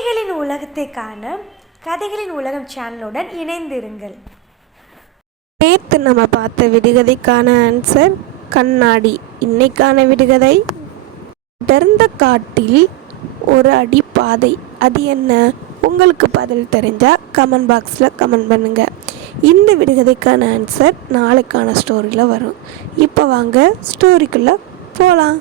கதைகளின் உலகத்தை காண கதைகளின் உலகம் சேனலுடன் இணைந்திருங்கள். நேற்று நம்ம பார்த்த விடுகதைக்கான ஆன்சர் கண்ணாடி. இன்னைக்கான விடுகதை, அடர்ந்த காட்டில் ஒரு அடி பாதை, அது என்ன? உங்களுக்கு பதில் தெரிஞ்சால் கமெண்ட் பாக்ஸில் கமெண்ட் பண்ணுங்கள். இந்த விடுகதைக்கான ஆன்சர் நாளைக்கான ஸ்டோரியில் வரும். இப்போ வாங்க ஸ்டோரிக்குள்ளே போகலாம்.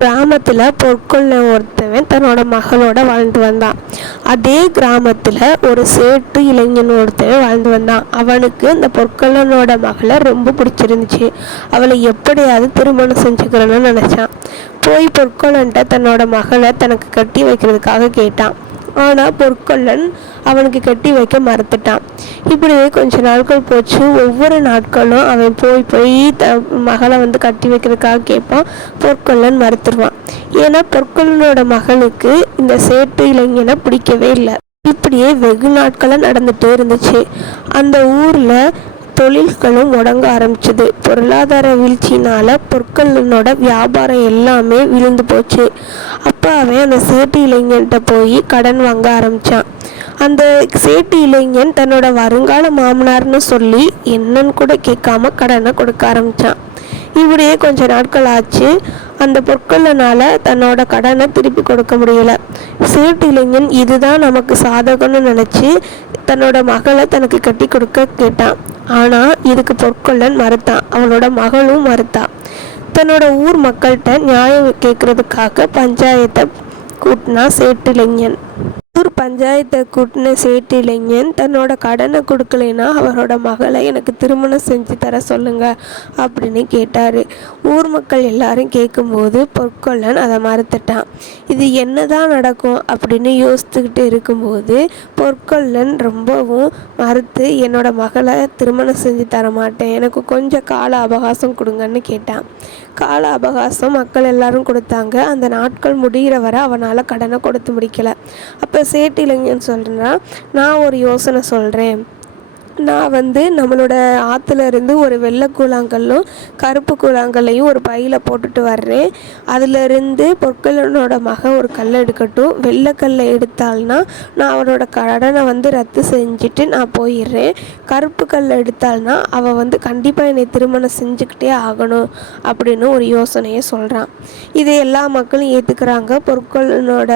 கிராமத்தில் பொற்கொள்ளன் ஒருத்தவன் தன்னோட மகளோட வாழ்ந்து வந்தான். அதே கிராமத்தில் ஒரு சேட்டு இளைஞன் ஒருத்தவன் வாழ்ந்து வந்தான். அவனுக்கு அந்த பொற்கொள்ளனோட மகளை ரொம்ப பிடிச்சிருந்துச்சு. அவளை எப்படியாவது திருமணம் செஞ்சுக்கிறேன்னு நினச்சான். போய் பொற்கொள்ளன்ட்ட தன்னோட மகளை தனக்கு கட்டி வைக்கிறதுக்காக கேட்டான். ஆனால் பொற்கொள்ளன் அவனுக்கு கட்டி வைக்க மறுத்துட்டான். இப்படியே கொஞ்ச நாட்கள் போச்சு. ஒவ்வொரு நாட்களும் அவன் போய் மகளை கட்டி வைக்கிறதுக்காக கேட்பான். பொற்கொள்ளன் மறுத்துருவான். ஏன்னா பொற்கொள்ளனோட மகளுக்கு இந்த சேட்டு இளைஞனை பிடிக்கவே இல்லை. இப்படியே வெகு நாட்களாக நடந்துகிட்டே இருந்துச்சு. அந்த ஊரில் தொழில்களும் முடங்க ஆரம்பிச்சுது. பொருளாதார வீழ்ச்சினால பொற்கொள்ளனோட வியாபாரம் எல்லாமே விழுந்து போச்சு. அப்போ அவன் அந்த சேட்டு இளைஞன்கிட்ட போய் கடன் வாங்க ஆரம்பித்தான். அந்த சேட்டு இளைஞன் தன்னோட வருங்கால மாமனார்னு சொல்லி என்னன்னு கூட கேட்காம கடனை கொடுக்க ஆரம்பித்தான். இப்படியே கொஞ்ச நாட்கள் ஆச்சு. அந்த பொற்கொள்ளனால தன்னோட கடனை திருப்பி கொடுக்க முடியல. சேட்டு இளைஞன் இதுதான் நமக்கு சாதகம்னு நினச்சி தன்னோட மகளை தனக்கு கட்டி கொடுக்க கேட்டான். ஆனால் இதுக்கு பொற்கொள்ளன் மறுத்தான். அவனோட மகளும் மறுத்தான். தன்னோட ஊர் மக்கள்கிட்ட நியாயம் கேட்கறதுக்காக பஞ்சாயத்தை கூட்டினா சேட்டு இளைஞன். ஊர் பஞ்சாயத்தை கூட்டின சேட்டு இளைஞன் தன்னோட கடனை கொடுக்கலைன்னா அவரோட மகளை எனக்கு திருமணம் செஞ்சு தர சொல்லுங்க அப்படின்னு கேட்டார். ஊர் மக்கள் எல்லாரும் கேட்கும்போது பொற்கொள்ளன் அதை மறுத்துட்டான். இது என்னதான் நடக்கும் அப்படின்னு யோசித்துக்கிட்டு இருக்கும்போது பொற்கொள்ளன் ரொம்பவும் மறுத்து என்னோட மகளை திருமணம் செஞ்சு தர மாட்டேன், எனக்கு கொஞ்சம் கால அவகாசம் கொடுங்கன்னு கேட்டான். கால அவகாசம் மக்கள் எல்லாரும் கொடுத்தாங்க. அந்த நாட்கள் முடிகிற வரை அவனால் கடனை கொடுத்து முடிக்கல. அப்போ சேட்டு இளைஞன் சொல்கிறான், நான் ஒரு யோசனை சொல்கிறேன். நான் நம்மளோட ஆற்றுல இருந்து ஒரு வெள்ளை கூழாங்கல்லும் கருப்பு கூழாங்கல்லையும் ஒரு பையில் போட்டுட்டு வர்றேன். அதிலிருந்து பொற்கொள்ளனோட மகன் ஒரு கல்லை எடுக்கட்டும். வெள்ளைக்கல்லை எடுத்தாள்னா நான் அவனோட கடனை ரத்து செஞ்சுட்டு நான் போயிடுறேன். கருப்பு கல்லை எடுத்தாள்னா அவள் கண்டிப்பாக என்னை திருமணம் செஞ்சுக்கிட்டே ஆகணும் அப்படின்னு ஒரு யோசனையை சொல்கிறான். இதை எல்லா மக்களும் ஏற்றுக்கிறாங்க. பொற்கொள்ளனோட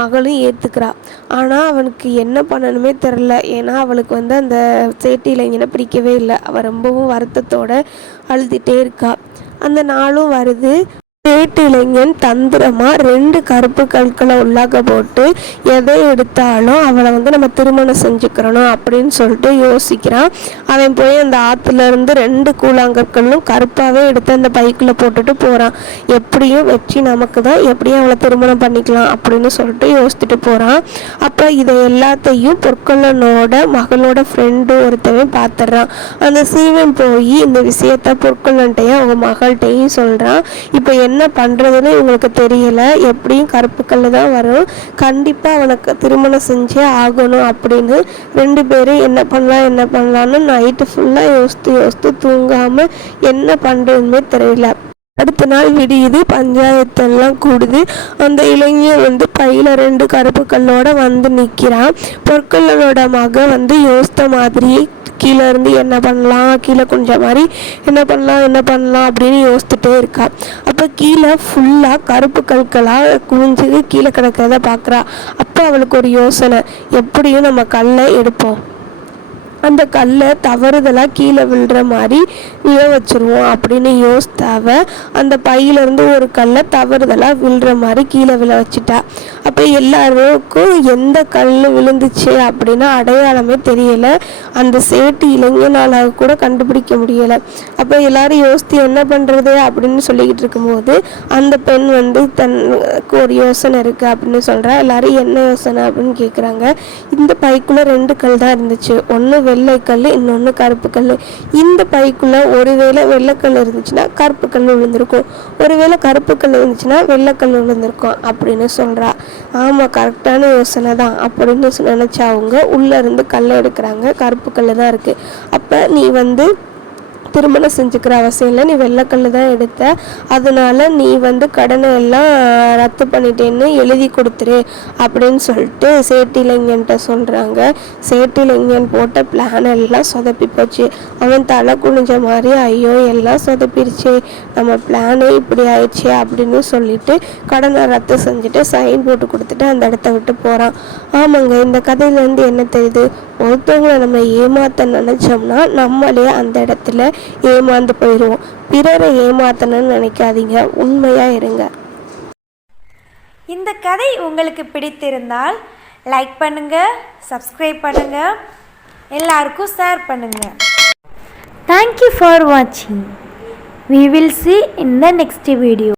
மகளும் ஏற்றுக்கிறா. ஆனால் அவனுக்கு என்ன பண்ணணுமே தெரில. ஏன்னா அவளுக்கு அந்த சேட்டு இளைஞனை பிடிக்கவே இல்லை. அவள் ரொம்பவும் வருத்தத்தோடு அழுதுகிட்டே இருக்கா. அந்த நாளும் வருது. சேட்டு இளைஞன் தந்திரமாக 2 கருப்பு கற்களை உள்ளாக்க போட்டு எதை எடுத்தாலும் அவளை நம்ம திருமணம் செஞ்சுக்கிறணும் அப்படின்னு சொல்லிட்டு யோசிக்கிறான். அவன் போய் அந்த ஆற்றுலேருந்து 2 கூழாங்கற்களும் கருப்பாகவே எடுத்து அந்த பைக்குள்ளே போட்டுட்டு போகிறான். எப்படியும் வெற்றி நமக்கு தான், எப்படியும் அவளை திருமணம் பண்ணிக்கலாம் அப்படின்னு சொல்லிட்டு யோசிச்சுட்டு போகிறான். அப்போ இதை எல்லாத்தையும் பொற்கொள்ளனோட மகளோட ஃப்ரெண்டு ஒருத்தவன் பார்த்துட்றான். அந்த சிறுவன் போய் இந்த விஷயத்த பொற்கொள்ளன்ட்டையும் அவங்க மகள்கிட்டையும் சொல்கிறான். இப்போ என்ன பண்ணுறதுன்னு இவங்களுக்கு தெரியலை. எப்படியும் கருப்பு கல் தான் வரும், கண்டிப்பாக அவனுக்கு திருமணம் செஞ்சே ஆகணும் அப்படின்னு 2 பேரும் என்ன பண்ணலான்னு நைட்டு ஃபுல்லாக யோசித்து தூங்காமல் என்ன பண்ணுறதுமே தெரியல. அடுத்த நாள் விடியுது. பஞ்சாயத்தெல்லாம் கூடுது. அந்த இளைஞன் பையில் 2 கருப்பு கல்லோட நிற்கிறான். பொற்கொள்ளனோட மக யோசித்த மாதிரி கீழே இருந்து என்ன பண்ணலாம், கீழே குஞ்ச மாதிரி என்ன பண்ணலாம் அப்படின்னு யோசிச்சுட்டே இருக்கா. அப்போ கீழே ஃபுல்லாக கருப்பு கற்களாக குவிஞ்சு கீழே கிடக்கிறத பார்க்குறா. அப்போ அவளுக்கு ஒரு யோசனை, எப்படியும் நம்ம கல்லை எடுப்போம், அந்த கல்லை தவறுதலாக கீழே விழுற மாதிரி வச்சுருவோம் அப்படின்னு யோசித்தாவ அந்த பையிலேருந்து ஒரு கல்லை தவறுதலாக விழுற மாதிரி கீழே வச்சுட்டா. அப்போ எல்லாருக்கும் எந்த கல் விழுந்துச்சு அப்படின்னா அடையாளமே தெரியலை. அந்த சேட்டு இளைஞனால் கூட கண்டுபிடிக்க முடியலை. அப்போ எல்லாரும் யோசித்து என்ன பண்ணுறது அப்படின்னு சொல்லிக்கிட்டு இருக்கும்போது அந்த பெண் தனக்கு ஒரு யோசனை இருக்குது அப்படின்னு சொல்கிறா. எல்லாரும் என்ன யோசனை அப்படின்னு கேட்குறாங்க. இந்த பைக்குள்ளே 2 கல் தான் இருந்துச்சு, ஒன்று வெள்ளைக்கல், இன்னொன்று கருப்பு கல். இந்த பைக்குள்ளே ஒருவேளை வெள்ளைக்கல் இருந்துச்சுன்னா கருப்பு கல் விழுந்திருக்கும், ஒருவேளை கருப்பு கல் இருந்துச்சுன்னா வெள்ளைக்கல் விழுந்திருக்கும் அப்படின்னு சொல்கிறா. ஆமாம், கரெக்டான யோசனை தான் அப்படின்னு நினச்சா அவங்க உள்ளே இருந்து கல்லை எடுக்கிறாங்க. கருப்பு கல் தான் இருக்குது. அப்போ நீ திருமணம் செஞ்சுக்கிற அவசியம் இல்லை, நீ வெள்ளைக்கல் தான் எடுத்த, அதனால நீ கடனை எல்லாம் ரத்து பண்ணிட்டேன்னு எழுதி கொடுத்துரு அப்படின்னு சொல்லிட்டு சேட்டிலிங்கன்ட்ட சொல்கிறாங்க. சேட்டிலிங்கன் போட்ட பிளான் எல்லாம் சொதப்பி போச்சு. அவன் தலை குனிஞ்ச மாதிரி ஐயோ எல்லாம் சொதப்பிடுச்சு, நம்ம பிளானே இப்படி ஆயிடுச்சு அப்படின்னு சொல்லிட்டு கடனை ரத்து செஞ்சுட்டு சைன் போட்டு கொடுத்துட்டு அந்த இடத்த விட்டு போகிறான். ஆமாங்க, இந்த கதையிலேருந்து என்ன தெரியுது? ஒருத்தவங்களை நம்ம ஏமாத்த நினச்சோம்னா நம்மளே அந்த இடத்துல ஏமாந்து போயிடுவோம். பிறரை ஏமாத்தணும்னு நினைக்காதீங்க, உண்மையாக இருங்க. இந்த கதை உங்களுக்கு பிடித்திருந்தால் லைக் பண்ணுங்கள், சப்ஸ்கிரைப் பண்ணுங்கள், எல்லாருக்கும் ஷேர் பண்ணுங்கள். Thank you for watching. We will see in the next video.